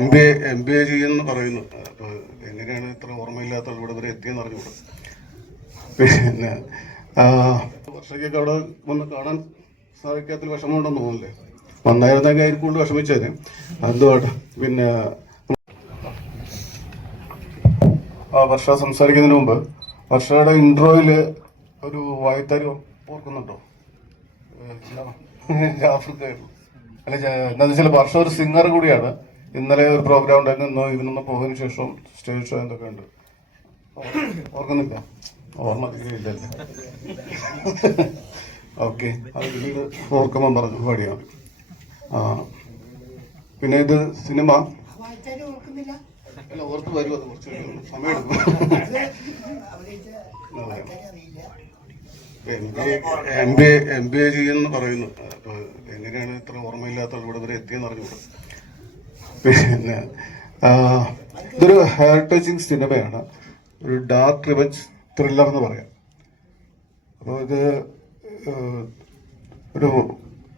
M B A M B A ചെയ്യുമെന്ന് പറയുന്നു. അപ്പോൾ എങ്ങനെയാണ് ഇത്ര ഓർമ്മയില്ലാത്ത ഇവിടെ വരെ എത്തിയെന്ന് അറിഞ്ഞുകൂടാ. പിന്നെ വർഷയ്ക്കൊക്കെ അവിടെ വന്ന് കാണാൻ സാധിക്കാത്ത വിഷമമുണ്ടെന്ന് തോന്നുന്നില്ലേ? വന്നായിരുന്നെങ്കിൽ ആയിരിക്കും കൊണ്ട് വിഷമിച്ചതിന് എന്തുവാട്ടെ പിന്നെ വർഷ സംസാരിക്കുന്നതിന് മുമ്പ് വർഷയുടെ ഇൻട്രോയിൽ ഒരു വായത്താരി ഓർക്കുന്നുണ്ടോ? ജാഫ്രിക്കായിരുന്നു അല്ല എന്താന്ന് വെച്ചാൽ വർഷം ഒരു സിംഗർ കൂടിയാണ്. ഇന്നലെ ഒരു പ്രോഗ്രാം ഉണ്ടായിരുന്നു. ഇന്നോ ഇവനൊന്ന് പോയതിനു ശേഷം സ്റ്റേജ് ഷോ എന്തൊക്കെ ഉണ്ട്? ഓർക്കുന്നില്ല. ഓർമ്മ ഇല്ലല്ലേ? ഓക്കെ. അത് ഓർക്കുമ്പോൾ പറഞ്ഞു പാടിയാൽ മതി. ആ. പിന്നെ ഇത് സിനിമ? അല്ല ഓർത്ത് വരും അത് കുറച്ച് കഴിയും. സമയം എടുക്കും. വായിച്ചാലും അറിയില്ല M B A M B A ചെയ്യുന്നു പറയുന്നു. അപ്പൊ എങ്ങനെയാണ് ഇത്ര ഓർമ്മയില്ലാത്ത ഇവിടെ വരെ എത്തിയെന്ന് അറിഞ്ഞുകൂടാ. പിന്നെ ഇതൊരു ഹെയർ ടച്ചിങ് സിനിമയാണ് ഒരു ഡാർക്ക് റിവഞ്ച് ത്രില്ലർ എന്ന് പറയാം. അപ്പോൾ ഇത് ഒരു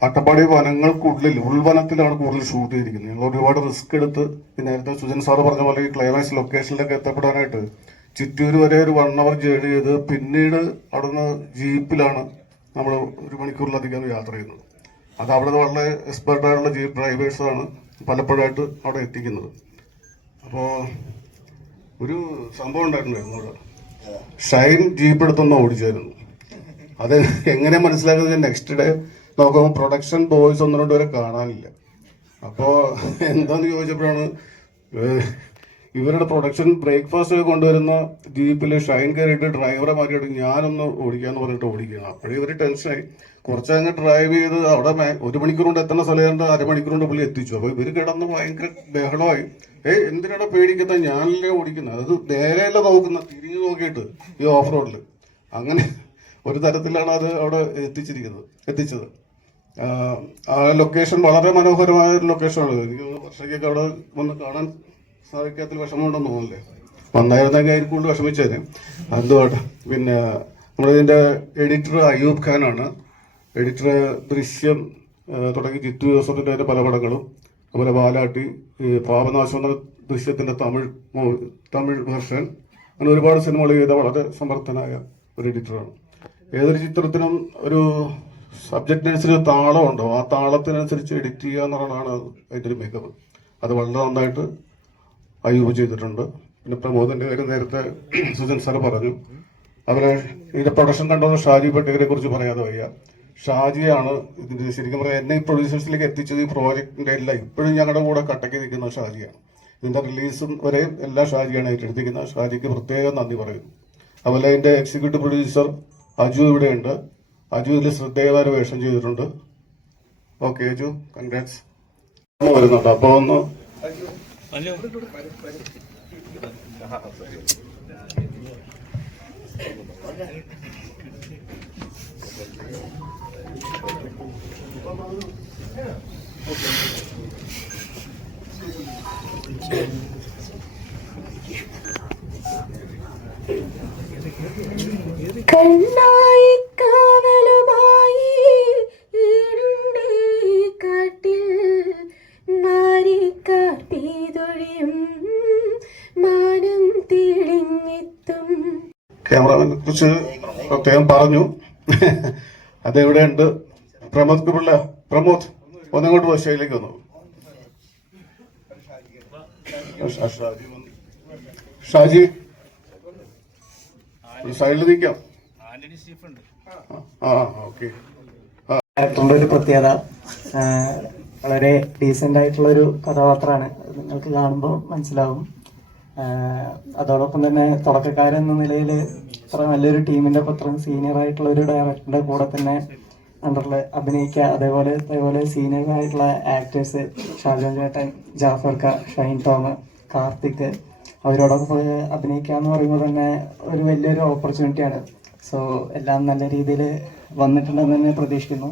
അട്ടപ്പാടി വനങ്ങൾക്കുള്ളിൽ ഉൾവനത്തിലാണ് കൂടുതൽ ഷൂട്ട് ചെയ്തിരിക്കുന്നത്. ഞങ്ങൾ ഒരുപാട് റിസ്ക് എടുത്ത് നേരത്തെ സുജൻ സാറ് പറഞ്ഞ പോലെ ഈ ക്ലൈമാക്സ് ലൊക്കേഷനിലൊക്കെ എത്തപ്പെടാനായിട്ട് ചിറ്റൂർ വരെ ഒരു വൺ അവർ ജേർണി ചെയ്ത് പിന്നീട് അവിടുന്ന് ജീപ്പിലാണ് നമ്മൾ ഒരു മണിക്കൂറിലധികം യാത്ര ചെയ്യുന്നത്. അത് അവിടെ വളരെ എക്സ്പെർട്ട് ആയിട്ടുള്ള ജീപ്പ് ഡ്രൈവേഴ്സാണ് പലപ്പോഴായിട്ട് അവിടെ എത്തിക്കുന്നത്. അപ്പോൾ ഒരു സംഭവം ഉണ്ടായിട്ടുണ്ടായിരുന്നു അവിടെ. ഷൈൻ ജീപ്പ് എടുത്തൊന്ന് ഓടിച്ചായിരുന്നു. അത് എങ്ങനെ മനസ്സിലാക്കുന്നത് നെക്സ്റ്റ് ഡേ നോക്കുമ്പോൾ പ്രൊഡക്ഷൻ ബോയ്സ് ഒന്നും രണ്ടുപേരെ കാണാനില്ല. അപ്പോൾ എന്താന്ന് ചോദിച്ചപ്പോഴാണ് ഇവരുടെ പ്രൊഡക്ഷൻ ബ്രേക്ക്ഫാസ്റ്റ് ഒക്കെ കൊണ്ടുവരുന്ന ജീപ്പിൽ ഷൈൻ കയറിയിട്ട് ഡ്രൈവറെ മാറ്റിയിട്ട് ഞാനൊന്ന് ഓടിക്കാന്ന് പറഞ്ഞിട്ട് ഓടിക്കുകയാണ്. അപ്പോഴേ ഇവർ ടെൻഷനായി കുറച്ച് അങ്ങ് ഡ്രൈവ് ചെയ്ത് അവിടെ ഒരു മണിക്കൂർ കൊണ്ട് എത്തുന്ന സ്ഥലമുണ്ട് അരമണിക്കൂർ കൊണ്ട് പുള്ളി എത്തിച്ചു. അപ്പോൾ ഇവർ കിടന്ന് ഭയങ്കര ബഹളമായി. ഏയ് എന്തിനാണ് പേടിക്കുന്നത് ഞാനല്ലേ ഓടിക്കുന്നത്. അത് നേരെയല്ല നോക്കുന്ന തിരിഞ്ഞു നോക്കിയിട്ട് ഈ ഓഫ് റോഡിൽ അങ്ങനെ ഒരു തരത്തിലാണ് അത് അവിടെ എത്തിച്ചിരിക്കുന്നത്. എത്തിച്ചത്. ആ ലൊക്കേഷൻ വളരെ മനോഹരമായ ഒരു ലൊക്കേഷനാണ് എനിക്ക് വർഷയ്ക്കൊക്കെ അവിടെ വന്ന് കാണാൻ സാധിക്കാത്തിൽ വിഷമമുണ്ടെന്ന് തോന്നുന്നില്ലേ? വന്നായിരുന്നെങ്കിൽ ആയിരിക്കും കൊണ്ട് വിഷമിച്ചതിന് എന്തുവാട്ടെ പിന്നെ നമ്മളിതിന്റെ എഡിറ്റർ അയ്യൂബ് ഖാനാണ്. എഡിറ്റർ ദൃശ്യം തുടങ്ങി ജിത്തു ജോസഫിന്റെ പല പടങ്ങളും അതുപോലെ ബാലാട്ടി പാപനാശം എന്ന ദൃശ്യത്തിന്റെ തമിഴ് തമിഴ് വെർഷൻ അങ്ങനെ ഒരുപാട് സിനിമകൾ ചെയ്ത വളരെ സമർത്ഥനായ ഒരു എഡിറ്ററാണ് ഏതൊരു ചിത്രത്തിനും ഒരു സബ്ജക്റ്റിനനുസരിച്ച് താളമുണ്ടോ? ആ താളത്തിനനുസരിച്ച് എഡിറ്റ് ചെയ്യുക എന്നുള്ളതാണ് അതിന്റെ ഒരു മികവ് അത് വളരെ നന്നായിട്ട് അയ്യൂബ് ചെയ്തിട്ടുണ്ട്. പിന്നെ പ്രമോദിന്റെ കാര്യം നേരത്തെ സുജൻ സാർ പറഞ്ഞു. അവരെ ഇതിന്റെ പ്രൊഡക്ഷൻ കണ്ടുവന്ന ഷാജി പട്ടേലിനെ കുറിച്ച് പറയാതെ വയ്യ. ഷാജിയാണ് ഇതിന്റെ ശരിക്കും പറയാം എന്നെ ഈ പ്രൊഡ്യൂസേഴ്സിലേക്ക് എത്തിച്ചത് ഈ പ്രോജക്റ്റിന്റെ എല്ലാം ഇപ്പോഴും ഞങ്ങളുടെ കൂടെ കട്ടയ്ക്ക് നിൽക്കുന്ന ഷാജിയാണ്. ഇതിന്റെ റിലീസും വരെ എല്ലാ ഷാജിയാണ് ഏറ്റെടുത്തിരിക്കുന്നത്. ഷാജിക്ക് പ്രത്യേകം നന്ദി പറയുന്നു. അതുപോലെ അതിന്റെ എക്സിക്യൂട്ടീവ് പ്രൊഡ്യൂസർ അജു ഇവിടെയുണ്ട്. അജു ഇതിൽ ശ്രദ്ധേയമായ വേഷം ചെയ്തിട്ടുണ്ട്. ഓക്കെ അജു കൺഗ്രാറ്റ്സ് വരുന്നുണ്ട് അപ്പോൾ ഒന്ന് കണ്ണായി തെളിഞ്ഞെത്തും ക്യാമറാമാനെ കുറിച്ച് പ്രത്യേകം പറഞ്ഞു. അതെവിടെയുണ്ട് പ്രമോദ് പിള്ള പ്രമോദ് ഒന്നങ്ങോട്ട് വശയിലേക്ക് വന്നു ഷാജി വന്നു. ഷാജി ഒരു സൈഡിൽ നിൽക്കാം. ആ ഓക്കെ. ഡയറക്ടറിന്റെ ഒരു പ്രത്യേകത വളരെ ഡീസെന്റ് ആയിട്ടുള്ള ഒരു കഥാപാത്രമാണ് നിങ്ങൾക്ക് കാണുമ്പോൾ മനസ്സിലാവും. അതോടൊപ്പം തന്നെ തുടക്കക്കാരെന്ന നിലയിൽ ഇത്ര നല്ലൊരു ടീമിന്റെ ഇത്രയും സീനിയർ ആയിട്ടുള്ള ഒരു ഡയറക്ടറുടെ കൂടെ തന്നെ അണ്ടറിൽ അഭിനയിക്കുക. അതേപോലെ അതേപോലെ സീനിയർ ആയിട്ടുള്ള ആക്ടേഴ്സ് ഷാജൻ ചേട്ടൻ ജാഫർ ഖ ഷൈൻ ടോം കാർത്തിക് അവരോടൊപ്പം അഭിനയിക്കുക എന്ന് പറയുമ്പോൾ തന്നെ ഒരു വലിയൊരു ഓപ്പർച്യൂണിറ്റിയാണ് സോ എല്ലാം നല്ല രീതിയിൽ വന്നിട്ടുണ്ടെന്ന് തന്നെ പ്രതീക്ഷിക്കുന്നു.